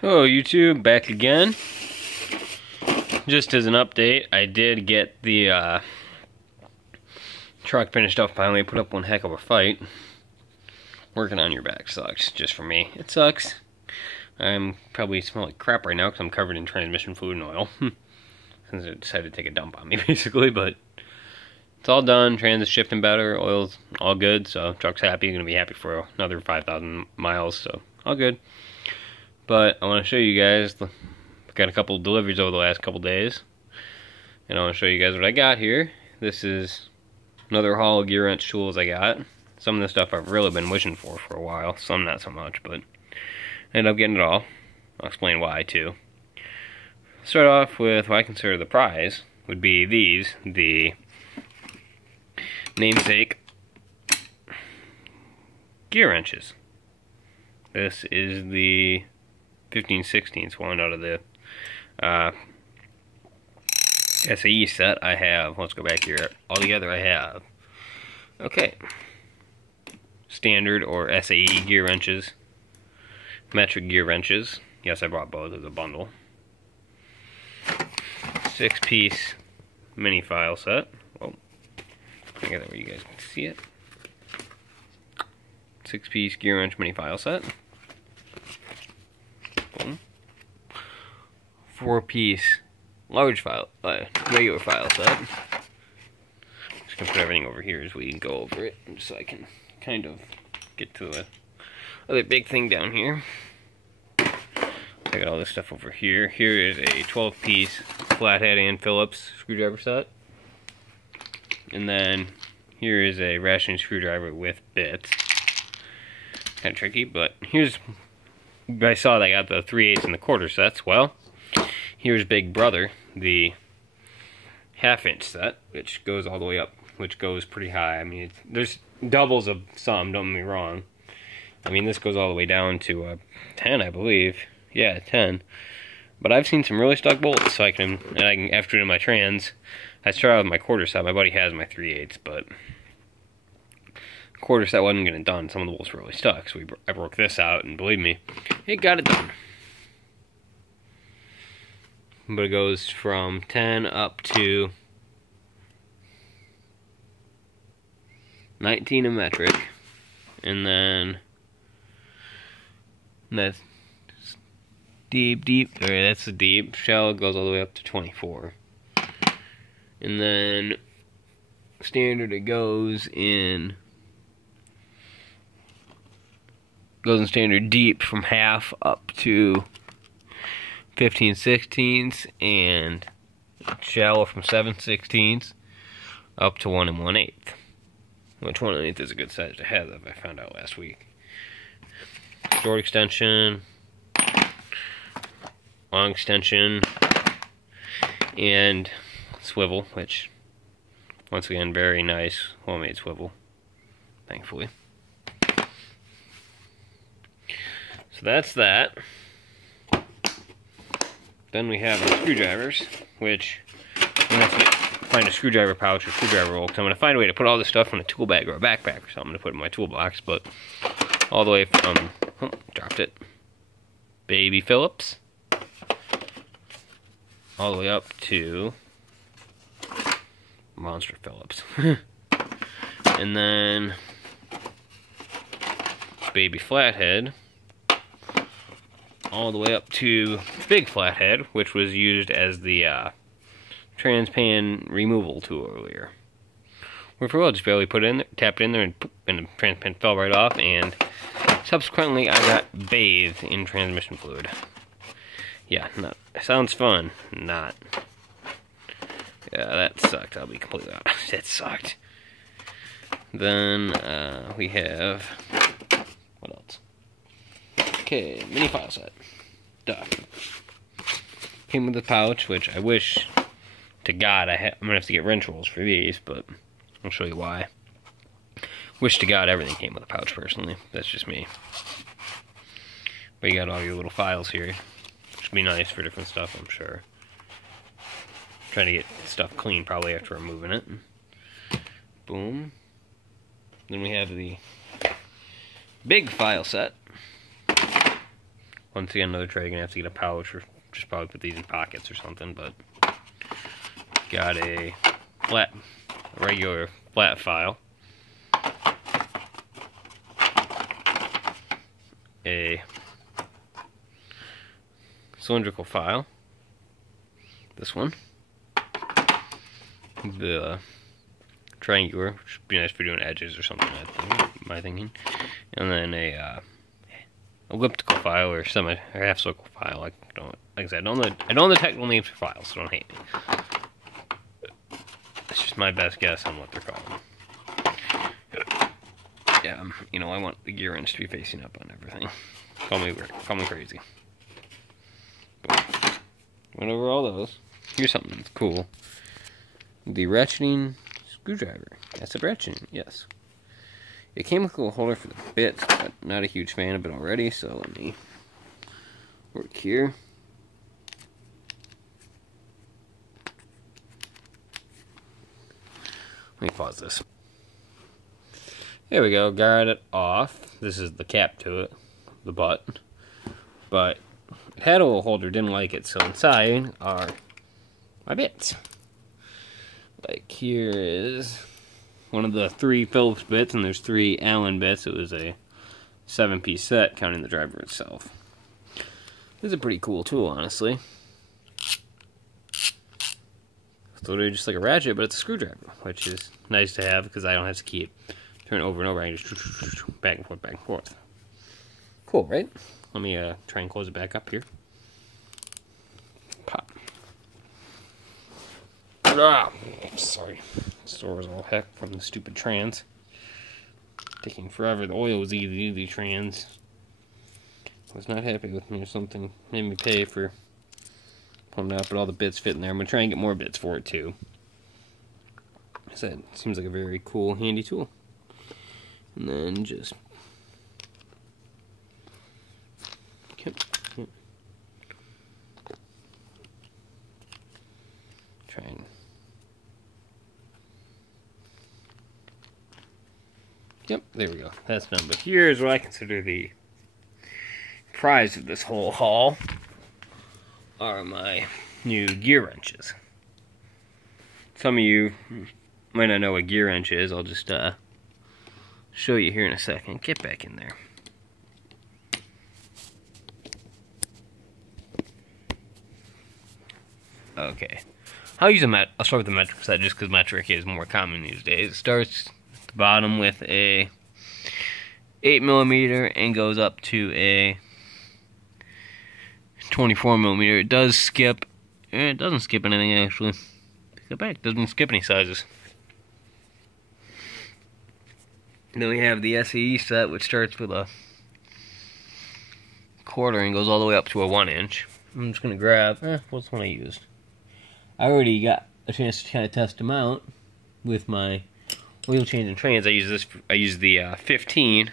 Hello YouTube, back again. Just as an update, I did get the truck finished up finally. Put up one heck of a fight. Working on your back sucks, just for me. It sucks. I'm probably smell like crap right now because I'm covered in transmission fluid and oil. Since I decided to take a dump on me basically, but it's all done. Trans is shifting better, oil's all good, so truck's happy. Gonna be happy for another 5,000 miles, so all good. But I want to show you guys, I've got a couple deliveries over the last couple days, and I want to show you guys what I got here. This is another haul of gear wrench tools I got. Some of the stuff I've really been wishing for a while, some not so much, but I ended up getting it all. I'll explain why too. Start off with what I consider the prize, would be these, the namesake gear wrenches. This is the 15/16 one out of the SAE set I have. Let's go back here. Altogether I have, okay, standard or SAE gear wrenches, metric gear wrenches. Yes, I brought both as a bundle. 6-piece mini file set. Oh, I got that where you guys can see it. 6-piece gear wrench mini file set. 4-piece large file, regular file set. Just gonna put everything over here so we can go over it, just so I can kind of get to the other big thing down here. I got all this stuff over here. Here is a 12-piece flathead and Phillips screwdriver set, and then here is a ratcheting screwdriver with bits. Kind of tricky, but here's. I saw that I got the 3/8 and the quarter sets. Well, here's Big Brother, the 1/2-inch set, which goes all the way up, which goes pretty high. I mean, there's doubles of some, don't get me wrong. I mean, this goes all the way down to 10, I believe. Yeah, 10. But I've seen some really stuck bolts, so I can after doing my trans, I started out with my quarter set. My buddy has my 3/8, but quarter set wasn't getting done. Some of the bolts were really stuck, so I broke this out, and believe me, it got it done. But it goes from 10 up to 19 in metric, and then that's deep, alright, that's the deep shell. It goes all the way up to 24, and then standard it goes in standard deep from 1/2 up to 15/16, and shallow from 7/16 up to 1 1/8. Which 1 1/8 is a good size to have, that I found out last week. Short extension, long extension, and swivel, which once again very nice homemade swivel, thankfully. So that's that. Then we have the screwdrivers, which I'm going to have to find a screwdriver pouch or screwdriver roll, because I'm going to find a way to put all this stuff in a tool bag or a backpack or something to put in my toolbox. But all the way from, oh, dropped it, Baby Phillips, all the way up to Monster Phillips. And then Baby Flathead, all the way up to Big Flathead, which was used as the transpan removal tool earlier. Where for a while, just barely put it in there, tapped it in there, and poof, and the transpan fell right off, and subsequently I got bathed in transmission fluid. Yeah, sounds fun. Not. Yeah, that sucked. I'll be completely honest. It sucked. Then we have, what else? Okay, mini file set. Duh. Came with a pouch, which I wish to God I'm gonna have to get wrench rolls for these, but I'll show you why. Wish to God everything came with a pouch, personally. That's just me. But you got all your little files here. Which would be nice for different stuff, I'm sure. Trying to get stuff clean probably after removing it. Boom. Then we have the big file set, once again, another tray, gonna have to get a pouch or just probably put these in pockets or something, but got a regular flat file, a cylindrical file, this one, the triangular, which would be nice for doing edges or something, my thinking, and then a elliptical file or half circle file. Like I said, I don't know the technical names for files, so don't hate me. It's just my best guess on what they're called. Yeah, you know, I want the gear wrench to be facing up on everything. Call me crazy. Went over all those. Here's something that's cool. The ratcheting screwdriver. That's a ratcheting, yes. It came with a little holder for the bits, but not a huge fan of it already, so let me work here. Let me pause this. There we go, got it off. This is the cap to it, the butt. But it had a little holder, didn't like it, so inside are my bits. Like here is one of the 3 Phillips bits, and there's 3 Allen bits. It was a 7-piece set, counting the driver itself. This is a pretty cool tool, honestly. It's literally just like a ratchet, but it's a screwdriver, which is nice to have because I don't have to keep turn it over and over. I can just back and forth, back and forth. Cool, right? Let me try and close it back up here. Pop. Ah, sorry. The store was all heck from the stupid trans. Taking forever. The oil was easy trans. Was not happy with me or something. Made me pay for pulling it out, but all the bits fit in there. I'm going to try and get more bits for it too. I said, it seems like a very cool, handy tool. And then just try and there we go. That's done. But here's what I consider the prize of this whole haul are my new gear wrenches. Some of you might not know what gear wrench is. I'll just show you here in a second. Get back in there. Okay. I'll start with the metric set just because metric is more common these days. It starts at the bottom with a 8mm and goes up to a 24mm. It does skip. It doesn't skip anything actually. Pick it back. It doesn't skip any sizes. Then we have the SAE set, which starts with a 1/4 and goes all the way up to a 1-inch. I'm just gonna grab. What's the one I used? I already got a chance to kind of test them out with my oil change and trans. I use the 15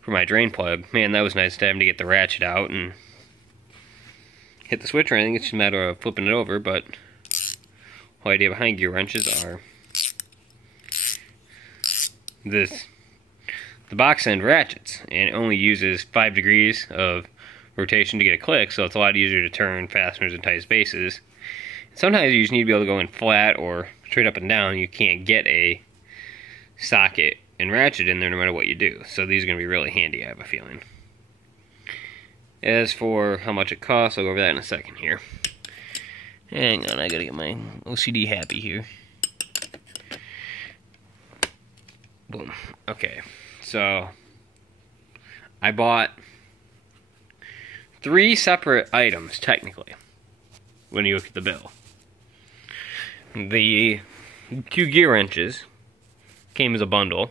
for my drain plug. Man, that was nice to have to get the ratchet out and hit the switch or anything. It's just a matter of flipping it over. But the whole idea behind gear wrenches are the box end ratchets, and it only uses 5 degrees of rotation to get a click, so it's a lot easier to turn fasteners in tight spaces. Sometimes you just need to be able to go in flat or straight up and down. You can't get a socket and ratchet in there no matter what you do. So these are going to be really handy, I have a feeling. As for how much it costs, I'll go over that in a second here. Hang on, I gotta get my OCD happy here. Boom. Okay, so I bought 3 separate items, technically, when you look at the bill. The 2 gear wrenches came as a bundle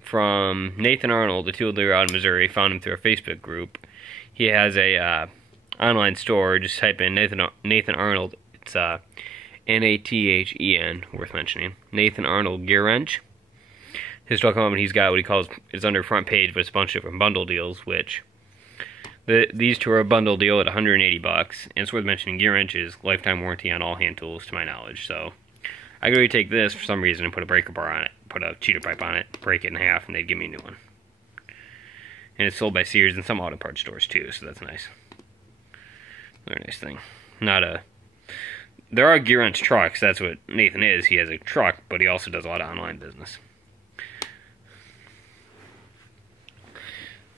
from Nathan Arnold, the tool dealer out in Missouri. Found him through our Facebook group. He has a online store. Just type in Nathan Arnold. It's Nathen, worth mentioning. Nathan Arnold Gear Wrench. His store come up and he's got what he calls, it's under front page, but it's a bunch of different bundle deals, which these 2 are a bundle deal at $180, and it's worth mentioning gear wrenches, lifetime warranty on all hand tools to my knowledge. So I could really take this for some reason and put a breaker bar on it, put a cheater pipe on it, break it in half, and they'd give me a new one. And it's sold by Sears and some auto parts stores too, so that's nice. Very nice thing. There are Gear Wrench trucks, that's what Nathan is. He has a truck, but he also does a lot of online business.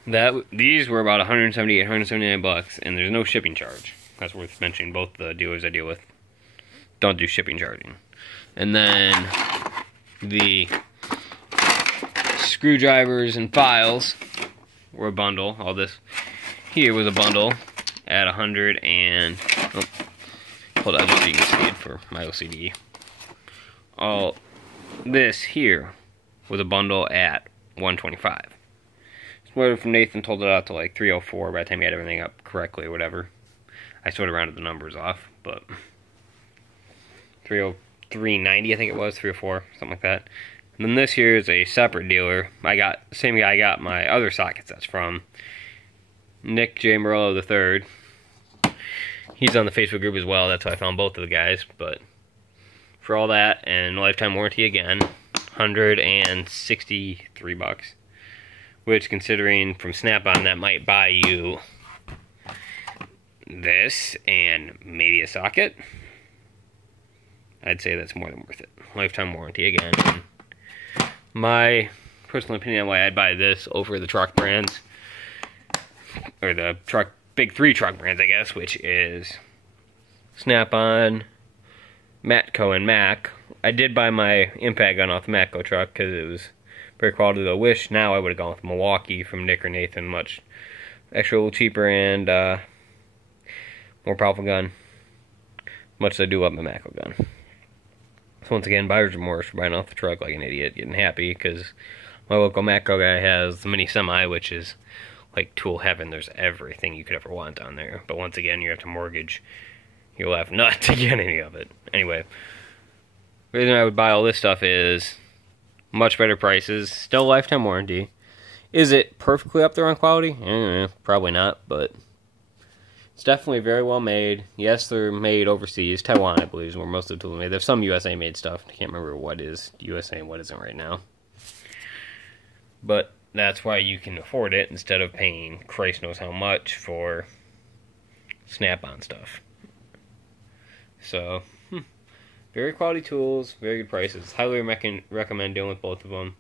These were about $178, $179, and there's no shipping charge. That's worth mentioning. Both the dealers I deal with don't do shipping charging. And then the screwdrivers and files were a bundle. All this here was a bundle at 100 and... Oh, hold on, just so you can see it for my OCD. All this here was a bundle at 125. Ordered from Nathan, told it out to like 304 by the time he had everything up correctly or whatever. I sort of rounded the numbers off, but 390 I think it was, 304, something like that. And then this here is a separate dealer. Same guy I got my other socket sets from, Nick J. Morello III. He's on the Facebook group as well. That's how I found both of the guys. But for all that and lifetime warranty again, $163. Which, considering from Snap-on, that might buy you this and maybe a socket. I'd say that's more than worth it. Lifetime warranty again. My personal opinion on why I'd buy this over the truck brands, or the big three truck brands, I guess, which is Snap-on, Matco, and Mac. I did buy my impact gun off the Matco truck because it was very quality. I wish now I would have gone with Milwaukee from Nick or Nathan, much extra, a little cheaper, and more powerful gun. Much as I do love my Matco gun. So once again, buyer's remorse for buying off the truck like an idiot, getting happy because my local Matco guy has the mini semi, which is like tool heaven. There's everything you could ever want on there. But once again, you have to mortgage your left nut to get any of it. Anyway, the reason I would buy all this stuff is much better prices, still lifetime warranty. Is it perfectly up there on quality? Probably not, but it's definitely very well made. Yes, they're made overseas. Taiwan, I believe, is where most of the tools are made. There's some USA made stuff. I can't remember what is USA and what isn't right now. But that's why you can afford it instead of paying Christ knows how much for Snap-on stuff. So, very quality tools, very good prices. Highly recommend dealing with both of them.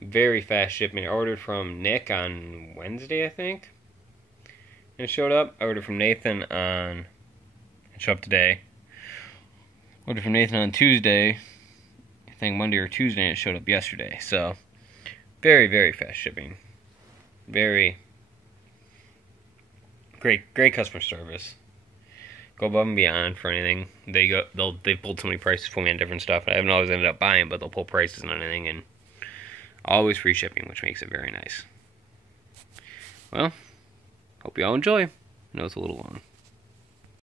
Very fast shipping. I ordered from Nick on Wednesday, I think. And it showed up. I ordered from Nathan on... It showed up today. Ordered from Nathan on Tuesday. I think Monday or Tuesday, and it showed up yesterday. So, very, very fast shipping. Very great customer service. Go above and beyond for anything. They've pulled so many prices for me on different stuff. I haven't always ended up buying, but they'll pull prices on anything, and always free shipping, which makes it very nice. Well, hope you all enjoy. I know it's a little long.